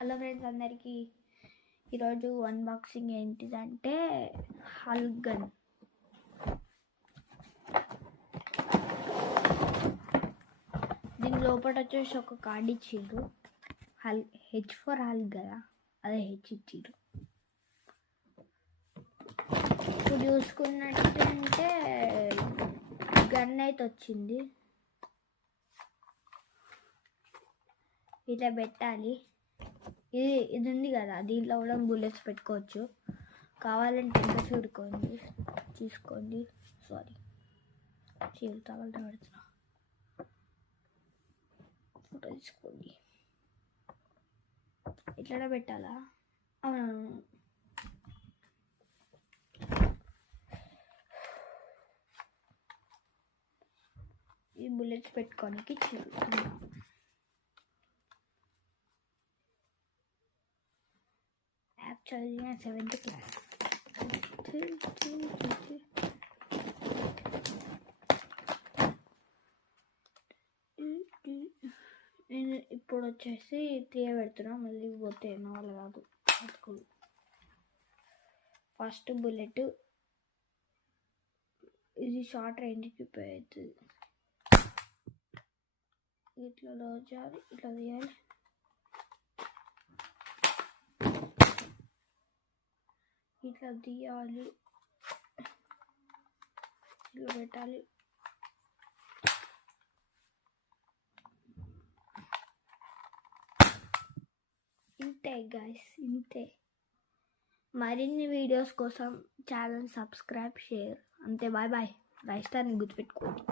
Hello friends అందరికీ ఈరోజు unboxing ఏంటిదంటే హల్క్ గన్. దీని లోపల వచ్చేసి ఒక కార్డ్ ఇచ్చిండ్రు. హెచ్ ఫర్ హల్క్ కదా, అదే హెచ్ ఇచ్చిండ్రు. ఇప్పుడు చూసుకున్నట్టంటే గన్ అయితే వచ్చింది. ఇట్లా పెట్టాలి. ఇది ఉంది కదా, దీంట్లో కూడా బుల్లెట్స్ పెట్టుకోవచ్చు. కావాలంటే ఇంకా చూసుకోండి. సారీ, చీలుతాగల పెడుతున్నా, ఫోటో తీసుకోండి. ఇట్లా పెట్టాలా? అవునవును. ఈ బుల్లెట్స్ పెట్టుకోనికి చీలుతున్నా. Actually, 7th class. నేను ఇప్పుడు వచ్చేసి 3 పెడుతున్నా, మళ్ళీ పోతే నా వల్ల కాదు. ఫస్ట్ బుల్లెట్ ఇది షార్ట్ రేంజ్కి ఉపయోగవుతుంది. ఇట్లా రోజాలి, ఇట్లా తీయాలి. ఇట్లా తీయాలి, ఇట్లా పెట్టాలి. ఇంతే గైస్, ఇంతే. మరిన్ని వీడియోస్ కోసం ఛానల్ సబ్స్క్రైబ్, షేర్. అంతే. Bye bye. రైస్టార్ని గుర్తుపెట్టుకోండి.